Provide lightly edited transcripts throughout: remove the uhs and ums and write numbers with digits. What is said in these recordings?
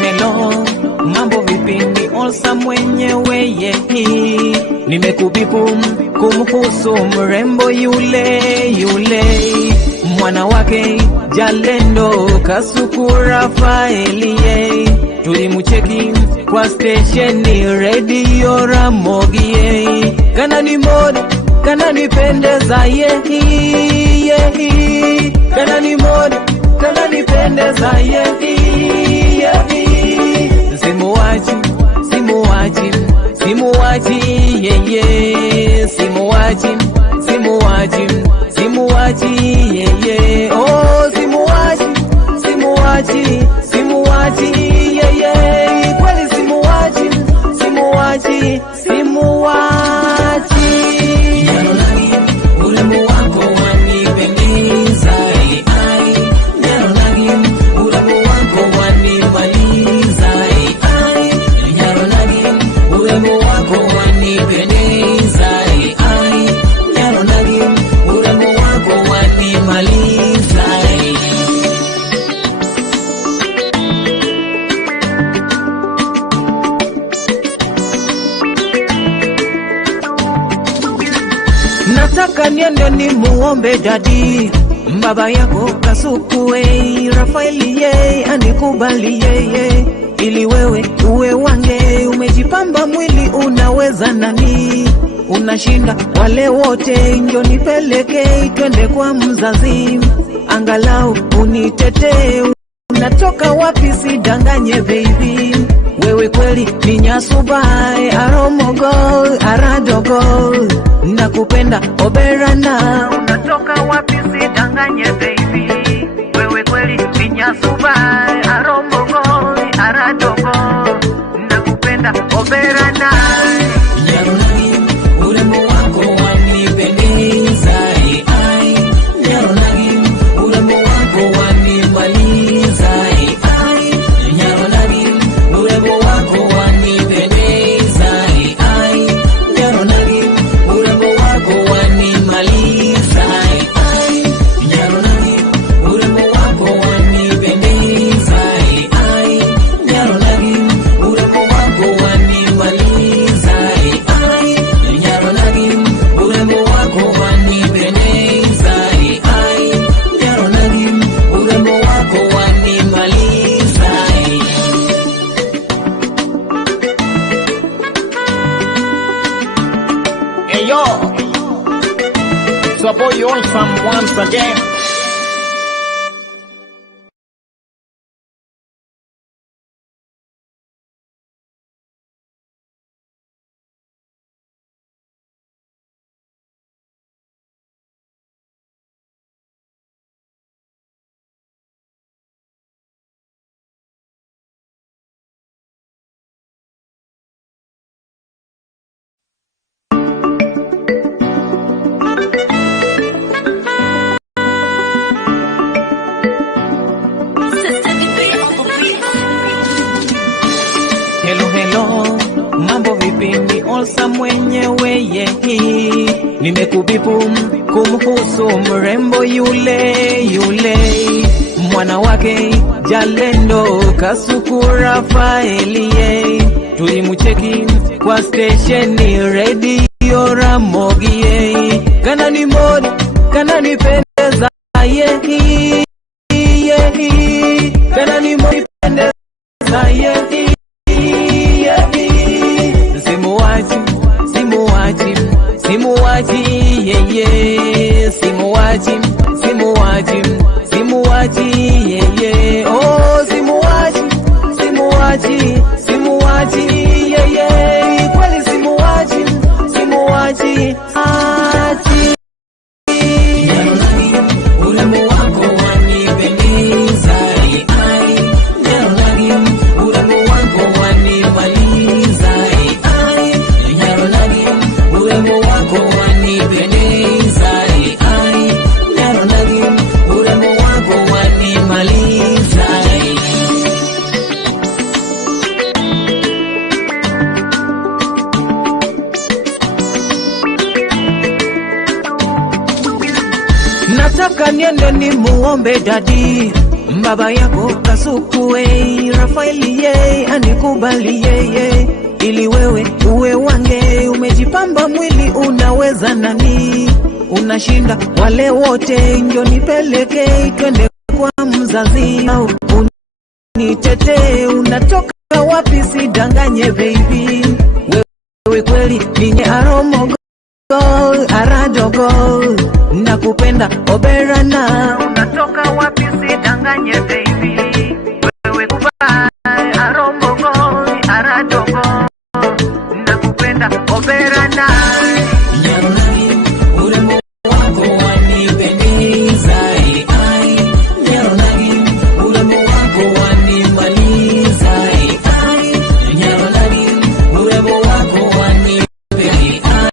Hello, mambo vipi? Ni Olsa mwenyewe yehi, nimekubipu kumhusu mrembo yule mwana wake Jalendo Kasuku Rafaeli, tulimucheki kwa stesheni radio Ramogi, kanani mod kanani pendeza yehi kanani mod kanani pendeza yehi simuwaji yeye simuwaji yeye oh simuwaji yeye kweli simuwaji urembo wako wanipendeza urembo wako wanimaliza urembo wako wanipendeza urembo wako wanimaliza. Nataka niende ni muombe dadi baba yako Kasuku Rafaeli anikubali ili wewe uwe wange. Umejipamba mwili unaweza nani, unashinda wale wote, njo nipeleke twende kwa mzazi, angalau unitetee. Unatoka wapi sidanganye baby, wewe kweli ni nyasubai aromogol aradogol, nakupenda oberana. Unatoka wapi sidanganye baby, wewe kweli ni nyasubai aromogol aradogol, nakupenda oberana. Urembo wako wanipendeza urembo wako wanimaliza urembo wako wanipendeza urembo wako wanimaliza urembo wako wanipendeza urembo wako wanimaliza urembo wako wanipendeza urembo wako wanimaliza. Hey yo, it's your boy Olsa once again. Hello, mambo vipi? Ni Olsa mwenyewe yehi, nimekubipu kumhusu mrembo yule mwana wake Jalendo Kasuku Rafaeli, tulimucheki kwa stesheni radio Ramogi, kanani mod kanani pendeza yehi kanani mod pendeza yehi simuwaji yeye simuwaji yeye oh simuwaji yeye kweli simuwaji urembo wako wanipendeza urembo wako wanimaliza urembo wako wanipendeza Nataka niende ni muombe dadi, baba yako Kasukue Rafaeli ye anikubali ye, ili wewe uwe wange. Umejipamba mwili unaweza nani, unashinda wale wote. Njo nipeleke twende kwa mzazi, unitete. Unatoka wapi sidanganye baby, wewe kweli ninye aromo aradogo, nakupenda oberana. Unatoka wapi sidanganye baby, wewe kubai aromogo aradogo, nakupenda oberana. Urembo wako wanipendeza, urembo wako wanimaliza, urembo wako wanipendeza.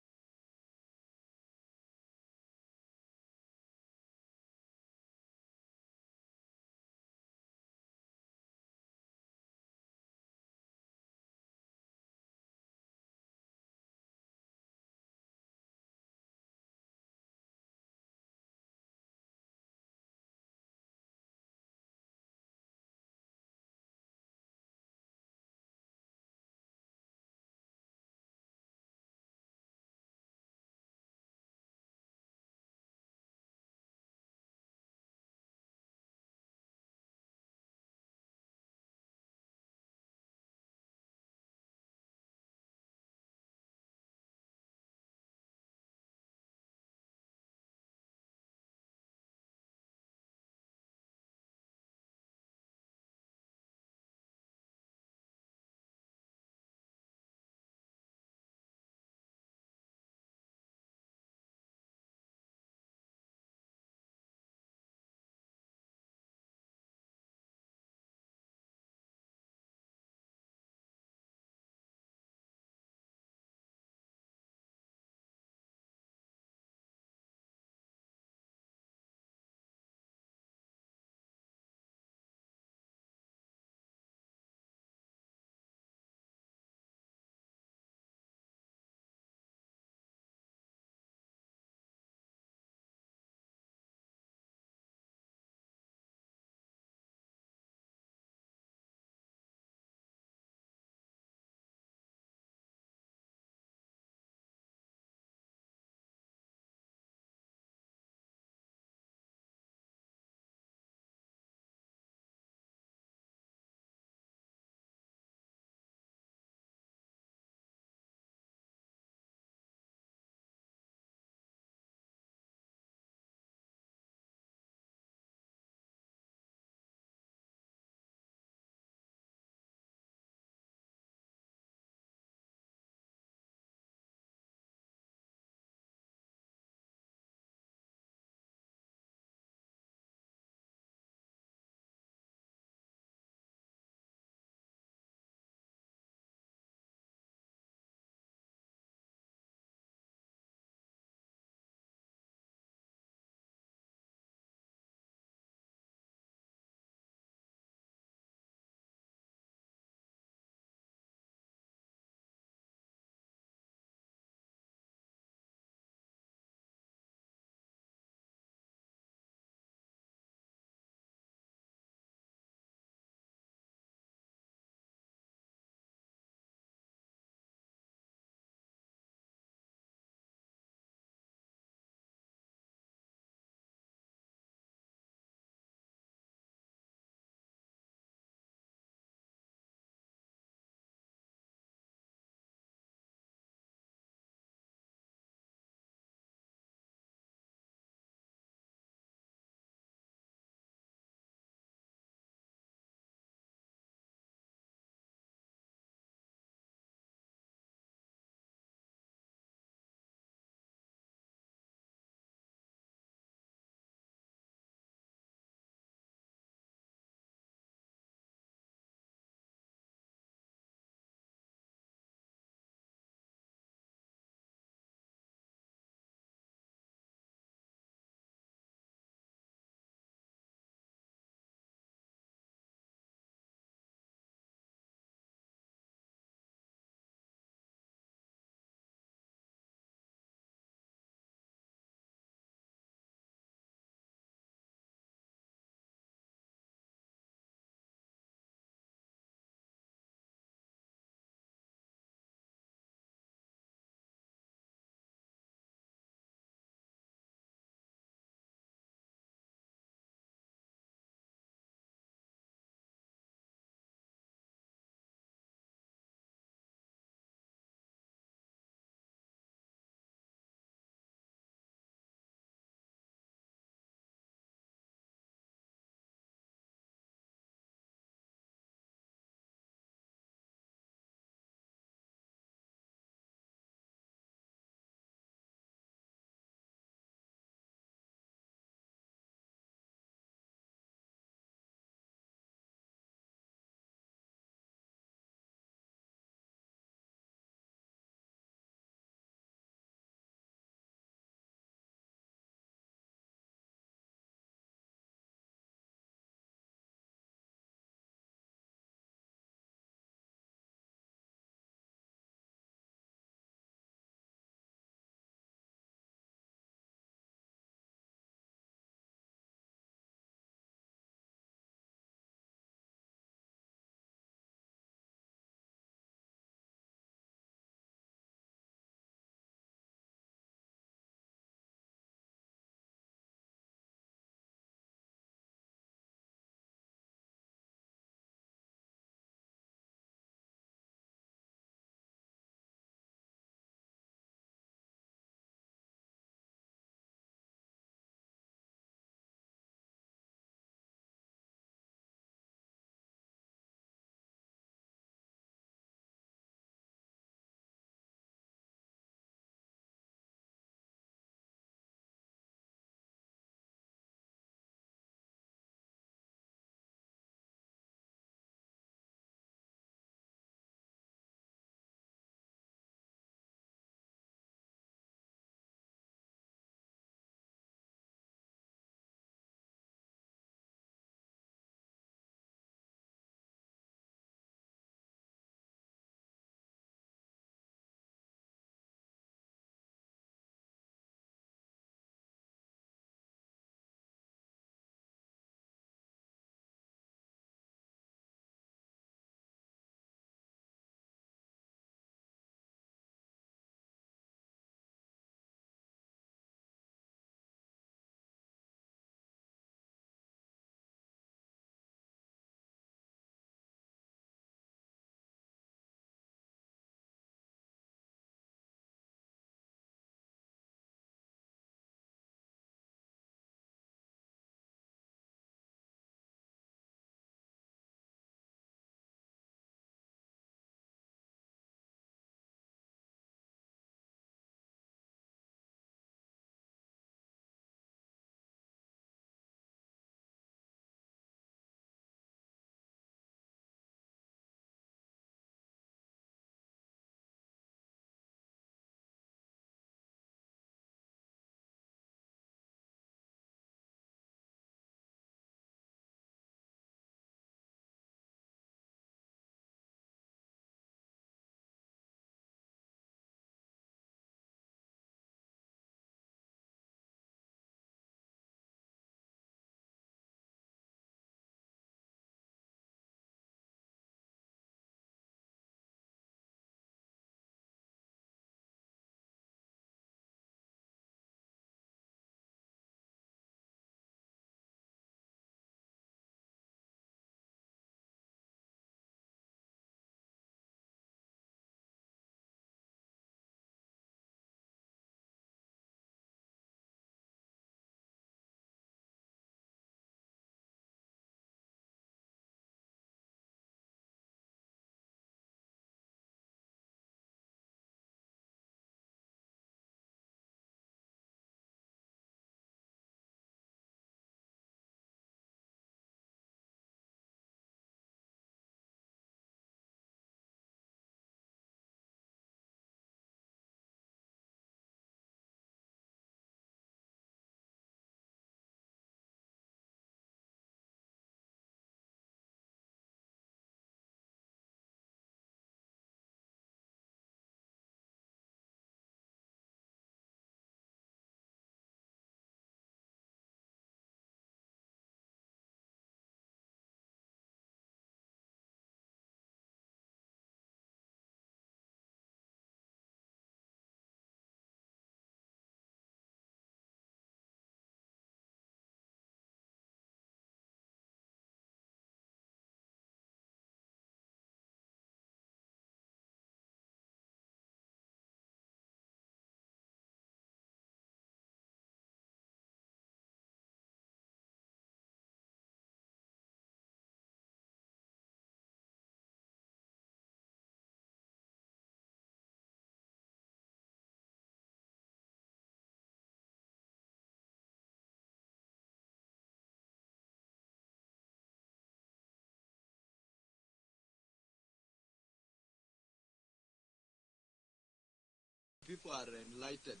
people are enlightened,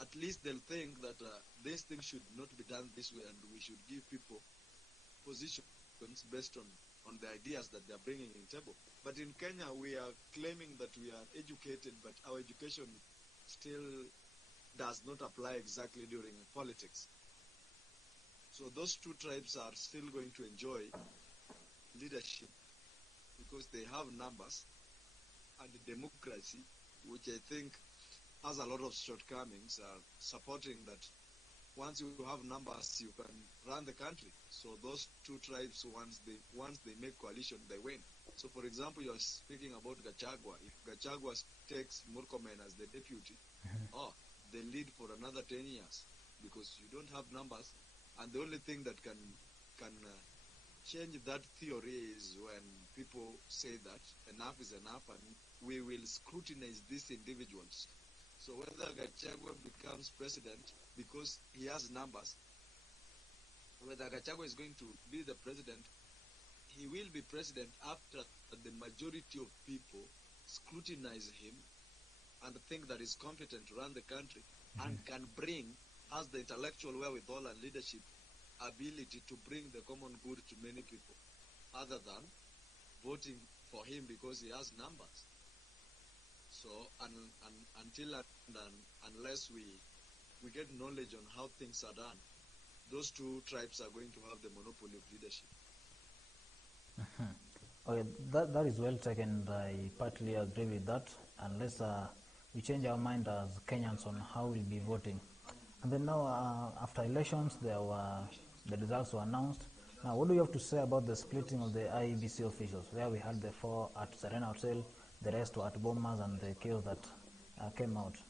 at least they'll think that this thing should not be done this way, and we should give people positions based on the ideas that they're bringing in table. But in Kenya, we are claiming that we are educated, but our education still does not apply exactly during politics. So those two tribes are still going to enjoy leadership because they have numbers and democracy, which I think has a lot of shortcomings, supporting that once you have numbers, you can run the country. So those two tribes, once they make coalition, they win. So, for example, you're speaking about Gachagua. If Gachagua takes Murkomen as the deputy, they lead for another 10 years because you don't have numbers. And the only thing that can change that theory is when people say that enough is enough and we will scrutinize these individuals. So whether Gachagua becomes president because he has numbers, whether Gachagua is going to be the president, he will be president after the majority of people scrutinize him and think that he's competent to run the country and can bring, has the intellectual wherewithal and leadership ability to bring the common good to many people, other than voting for him because he has numbers. So until and unless we get knowledge on how things are done, those two tribes are going to have the monopoly of leadership. Okay, that is well taken, and I partly agree with that, unless we change our mind as Kenyans on how we'll be voting. And then now, after elections, the results were announced. Now, what do you have to say about the splitting of the IEBC officials, where we had the 4 at Serena Hotel, the rest were at Bomas, and the chaos that came out?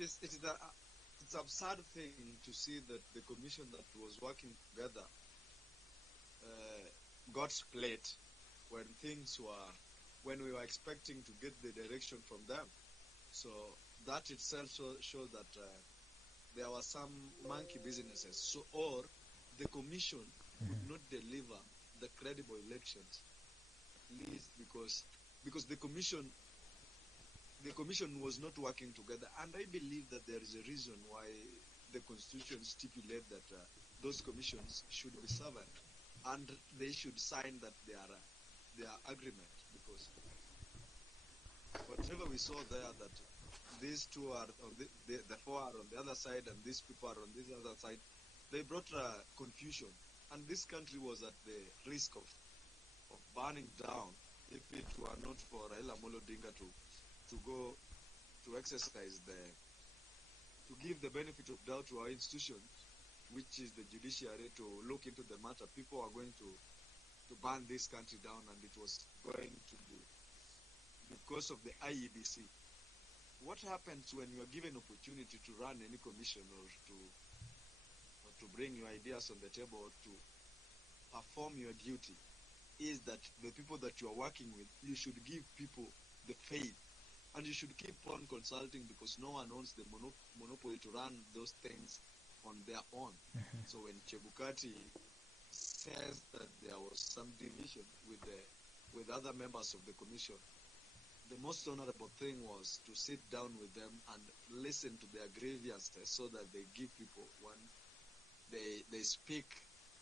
It's an absurd thing to see that the commission that was working together got split when we were expecting to get the direction from them. So that itself shows that there were some monkey businesses. So, or the commission would not deliver the credible elections, at least because the commission was not working together. And I believe that there is a reason why the constitution stipulates that those commissions should be severed and they should sign that their agreement, because whatever we saw there, that these two are on the 4 are on the other side and these people are on this other side, they brought confusion. And this country was at the risk of burning down if it were not for Raila Amolo Odinga to go to exercise to give the benefit of doubt to our institutions, which is the judiciary, to look into the matter. People are going to burn this country down, and it was going to be because of the IEBC. What happens when you are given opportunity to run any commission or to bring your ideas on the table or to perform your duty is that the people that you are working with, you should give people the faith. And you should keep on consulting because no one owns the monopoly to run those things on their own. So when Chebukati says that there was some division with other members of the commission, the most honorable thing was to sit down with them and listen to their grievances so that they give people when they speak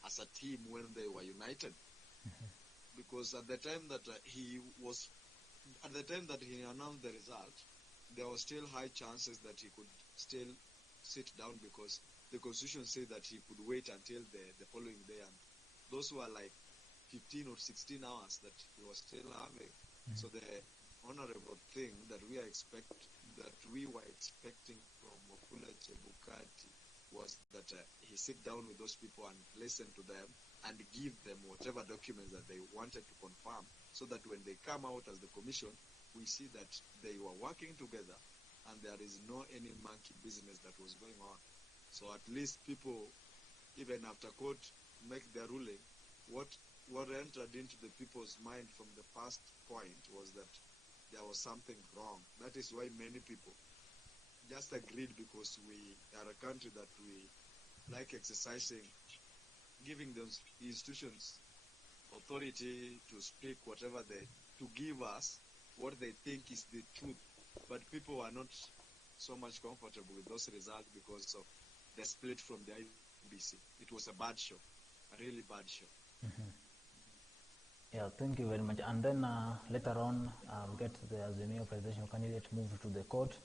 as a team when they were united. Because at the time that he announced the result, there was still high chances that he could still sit down because the constitution said that he could wait until the following day, and those were like 15 or 16 hours that he was still having. So the honorable thing that we were expecting from Wafula Chebukati was that he sit down with those people and listen to them and give them whatever documents that they wanted to confirm, so that when they come out as the commission, we see that they were working together and there is no any monkey business that was going on. So at least people, even after court make their ruling, what entered into the people's mind from the first point was that there was something wrong. That is why many people just agreed, because we are a country that we like exercising giving those institutions authority to speak whatever they, to give us what they think is the truth. But people are not so much comfortable with those results because of the split from the IBC. It was a bad show, a really bad show. Yeah, thank you very much. And then later on, we get the Azimio presidential candidate moved to the court.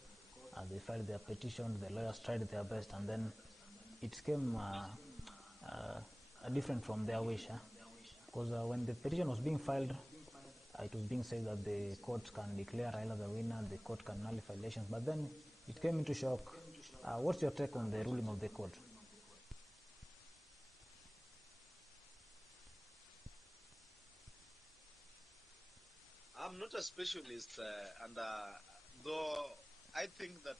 They filed their petition, the lawyers tried their best, and then it came different from their wish. Because when the petition was being filed, it was being said that the court can declare Raila the winner, the court can nullify elections, but then it came into shock. What's your take on the ruling of the court? I'm not a specialist, and though I think that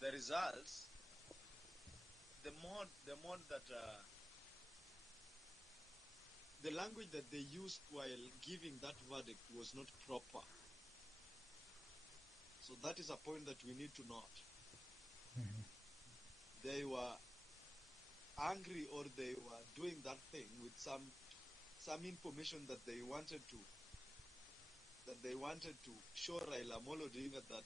the results, the more that the language that they used while giving that verdict was not proper. So that is a point that we need to note. They were angry, or they were doing that thing with some information that they wanted to show Raila Amolo Odinga that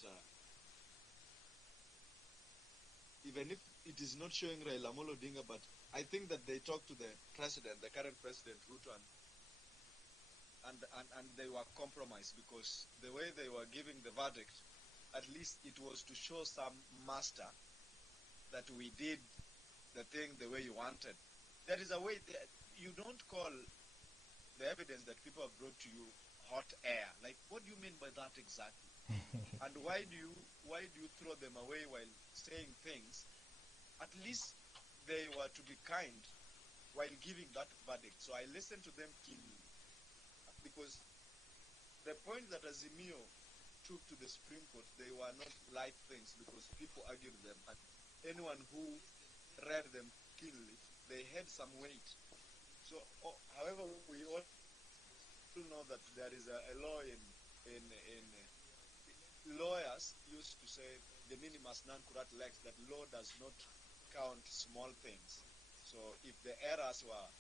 even if it is not showing Raila Amolo Odinga, but I think that they talked to the president, the current president Ruto, and they were compromised, because the way they were giving the verdict, at least it was to show some master that we did the thing the way you wanted. There is a way that you don't call the evidence that people have brought to you hot air. Like, what do you mean by that exactly? And why do you throw them away while saying things? At least they were to be kind while giving that verdict. So I listened to them keenly, because the point that Azimio took to the Supreme Court, they were not light things, because people argued them, and anyone who read them keenly, they had some weight. So, however, we all know that there is a law in lawyers used to say the minimus non curat lex, that law does not count small things. So if the errors were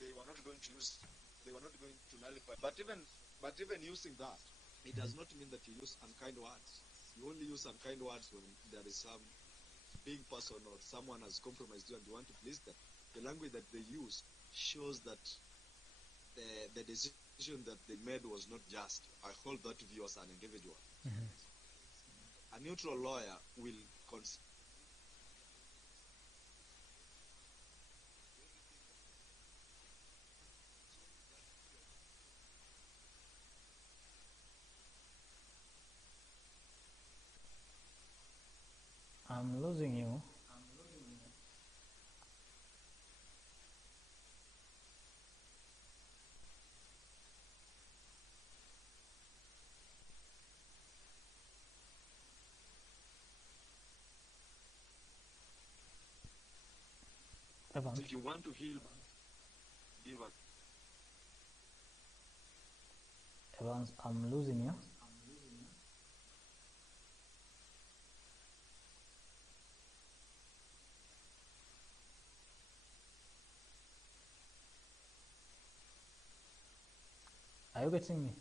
they were not going to nullify. But even using that, it does not mean that you use unkind words. You only use unkind words when there is some being person or someone has compromised you and you want to please them. The language that they use shows that the decision that they made was not just. I hold that view as an individual. A neutral lawyer will consider I'm losing you. Evans. if you want to heal, give us. Evans, I'm losing you. Are you getting me?